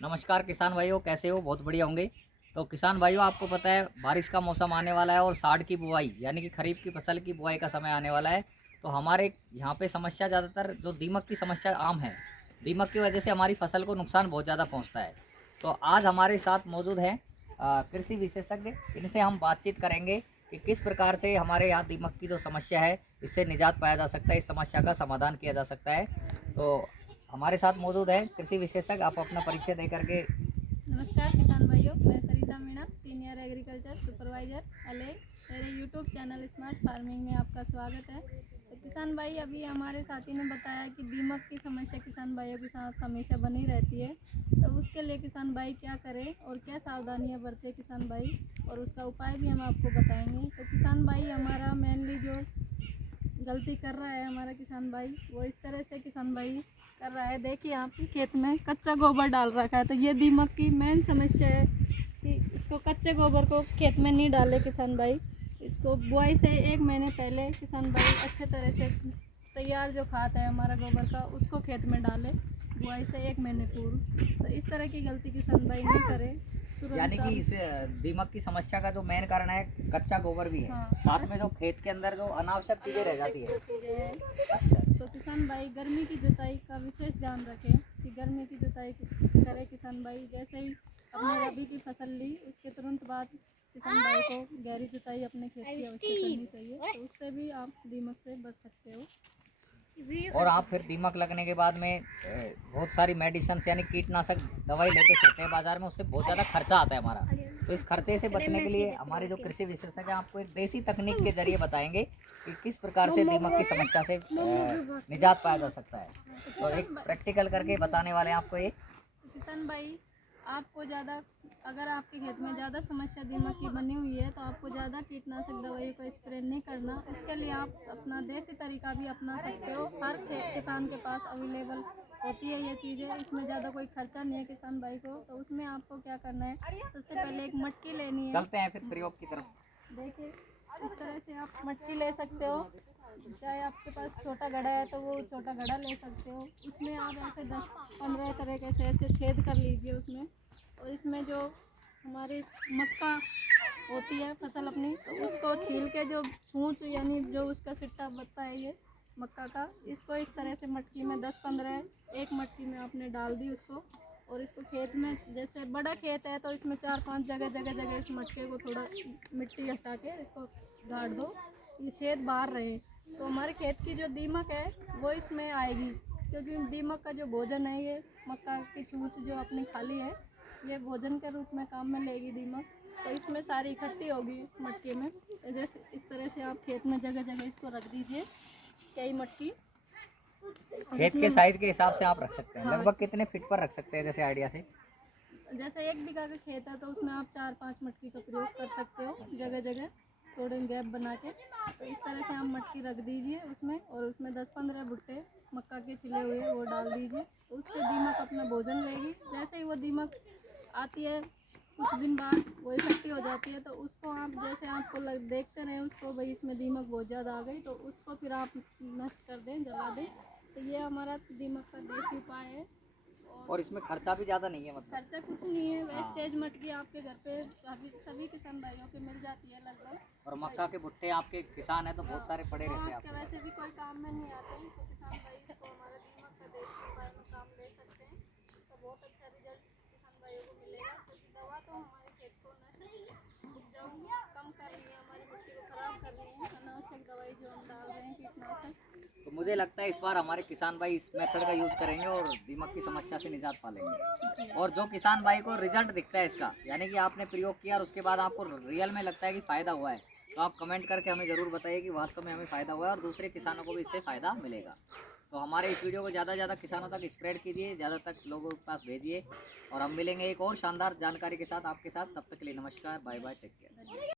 नमस्कार किसान भाइयों, कैसे हो? बहुत बढ़िया होंगे। तो किसान भाइयों, आपको पता है बारिश का मौसम आने वाला है और साढ़ की बुआई यानी कि खरीफ की फसल की बुआई का समय आने वाला है। तो हमारे यहाँ पे समस्या ज़्यादातर जो दीमक की समस्या आम है। दीमक की वजह से हमारी फसल को नुकसान बहुत ज़्यादा पहुँचता है। तो आज हमारे साथ मौजूद हैं कृषि विशेषज्ञ। इनसे हम बातचीत करेंगे कि किस प्रकार से हमारे यहाँ दीमक की जो समस्या है इससे निजात पाया जा सकता है, इस समस्या का समाधान किया जा सकता है। तो हमारे साथ मौजूद है कृषि विशेषज्ञ। आप अपना परिचय दे करके। नमस्कार किसान भाइयों, मैं Sarita Meena, senior agriculture supervisor LA. मेरे यूट्यूब चैनल स्मार्ट फार्मिंग में आपका स्वागत है। तो किसान भाई, अभी हमारे साथी ने बताया कि दीमक की समस्या किसान भाइयों के साथ हमेशा बनी रहती है। तो उसके लिए किसान भाई क्या करें और क्या सावधानियां बरतें किसान भाई, और उसका उपाय भी हम आपको बताएंगे। तो किसान भाई, हमारा मेनली जो गलती कर रहा है हमारा किसान भाई, वो इस तरह से किसान भाई कर रहा है। देखिए, आप खेत में कच्चा गोबर डाल रखा है। तो ये दीमक की मेन समस्या है कि इसको कच्चे गोबर को खेत में नहीं डाले किसान भाई। इसको बुआई से 1 महीने पहले किसान भाई अच्छे तरह से तैयार जो खाद है हमारा गोबर का, उसको खेत में डाले बुआई से 1 महीने पूर्व। तो इस तरह की गलती किसान भाई नहीं करे। यानी तुरंत कि आप इस दीमक की समस्या का जो मेन कारण है कच्चा गोबर भी है। हाँ, साथ में जो खेत के अंदर जो अनावश्यक चीजें रह जाती है। चीज़ें हैं। अच्छा। तो किसान भाई गर्मी की जुताई का विशेष ध्यान रखें कि गर्मी की जुताई करें किसान भाई। जैसे ही अपने रबी की फसल ली, उसके तुरंत बाद किसान भाई को गहरी जुताई अपने खेत की अवश्य करनी चाहिए। तो उससे भी आप दीमक से बच सकते हो। और आप फिर दीमक लगने के बाद में बहुत सारी मेडिसिन यानी कीटनाशक दवाई लेके फिरते हैं बाजार में, उससे बहुत ज़्यादा खर्चा आता है हमारा। तो इस खर्चे से बचने के लिए हमारे जो कृषि विशेषज्ञ आपको एक देसी तकनीक के जरिए बताएंगे कि किस प्रकार से दीमक की समस्या से निजात पाया जा सकता है। तो एक प्रैक्टिकल करके बताने वाले हैं आपको एक। किसान भाई, आपको ज़्यादा, अगर आपके खेत में ज़्यादा समस्या दीमक की बनी हुई है तो आपको ज़्यादा कीटनाशक दवाइयों का स्प्रे नहीं करना। उसके लिए आप अपना देसी तरीका भी अपना सकते हो। हर किसान के पास अवेलेबल होती है ये चीज़ें। इसमें ज़्यादा कोई खर्चा नहीं है किसान भाई को। तो उसमें आपको क्या करना है, सबसे पहले एक मटकी लेनी है। चलते हैं फिर प्रयोग की तरफ। देखिए, इस तरह से आप मटकी ले सकते हो। चाहे आपके पास छोटा घड़ा है तो वो छोटा घड़ा ले सकते हो। उसमें आप ऐसे 10-15 तरह के ऐसे छेद कर लीजिए उसमें। और इसमें जो हमारी मक्का होती है फसल अपनी, तो उसको छील के जो छूंच यानी जो उसका सिट्टा बनता है ये मक्का का, इसको इस तरह से मटकी में 10-15 एक मटकी में आपने डाल दी उसको। और इसको खेत में, जैसे बड़ा खेत है तो इसमें 4-5 जगह इस मटके को थोड़ा मिट्टी हटा के इसको गाड़ दो, ये छेद बाहर रहे। तो हमारे खेत की जो दीमक है वो इसमें आएगी, क्योंकि दीमक का जो भोजन है ये मक्का की छूंच जो अपनी खाली है, ये भोजन के रूप में काम में लेगी दीमक। तो इसमें सारी इकट्ठी होगी मटके में। तो जैसे इस तरह से आप खेत में जगह जगह इसको रख दीजिए, कई मटकी। और खेत के इसमें साइज के हिसाब से आप रख सकते हैं। हाँ, लगभग कितने फीट पर रख सकते हैं जैसे आइडिया से? जैसे 1 बीघा का खेत है तो उसमें आप 4-5 मटकी का प्रयोग कर सकते हो, जगह जगह थोड़े गैप बना के। तो इस तरह से आप मटकी रख दीजिए उसमें, और उसमें 10-15 भुट्टे मक्का के छिले हुए वो डाल दीजिए। तो उससे दीमक अपना भोजन लेगी। जैसे ही वो दीमक आती है, कुछ दिन बाद वो इकट्ठी हो जाती है, तो उसको आप, जैसे आपको देखते रहें उसको, भाई इसमें दीमक बहुत ज़्यादा आ गई, तो उसको फिर आप नष्ट कर दें, जला दें। तो ये हमारा दीमक का देसी उपाय है। और इसमें खर्चा भी ज़्यादा नहीं है मतलब। खर्चा कुछ नहीं है। हाँ। वेस्टेज मटकी आपके घर पे सभी किसान भाइयों के मिल जाती है लगभग। और मक्का के भुट्टे आपके किसान हैं तो बहुत सारे पड़े वो रहते हैं आपके आपके वैसे पास। भी कोई काम में नहीं आते हैं, तो किसान भाई इसको हमारा दीमक का देसी उपाय में काम ले सकते हैं। इसका बहुत अच्छा रिजल्ट किसान भाइयों को मिलेगा, क्योंकि दवा तो हमारे खेत को नष्ट उपजाऊ कम कर रही है, हमारी मिट्टी को खराब कर रही है अनावश्यक दवाई जो हम डाल रहे हैं कीटनाशक। तो मुझे लगता है इस बार हमारे किसान भाई इस मेथड का यूज़ करेंगे और दीमक की समस्या से निजात पा लेंगे। और जो किसान भाई को रिजल्ट दिखता है इसका, यानी कि आपने प्रयोग किया और उसके बाद आपको रियल में लगता है कि फ़ायदा हुआ है, तो आप कमेंट करके हमें ज़रूर बताइए कि वास्तव में हमें फ़ायदा हुआ है और दूसरे किसानों को भी इससे फ़ायदा मिलेगा। तो हमारे इस वीडियो को ज़्यादा से ज़्यादा किसानों तक स्प्रेड कीजिए, ज़्यादा तक लोगों के पास भेजिए। और हम मिलेंगे एक और शानदार जानकारी के साथ आपके साथ। तब तक के लिए नमस्कार, बाय बाय, टेक केयर।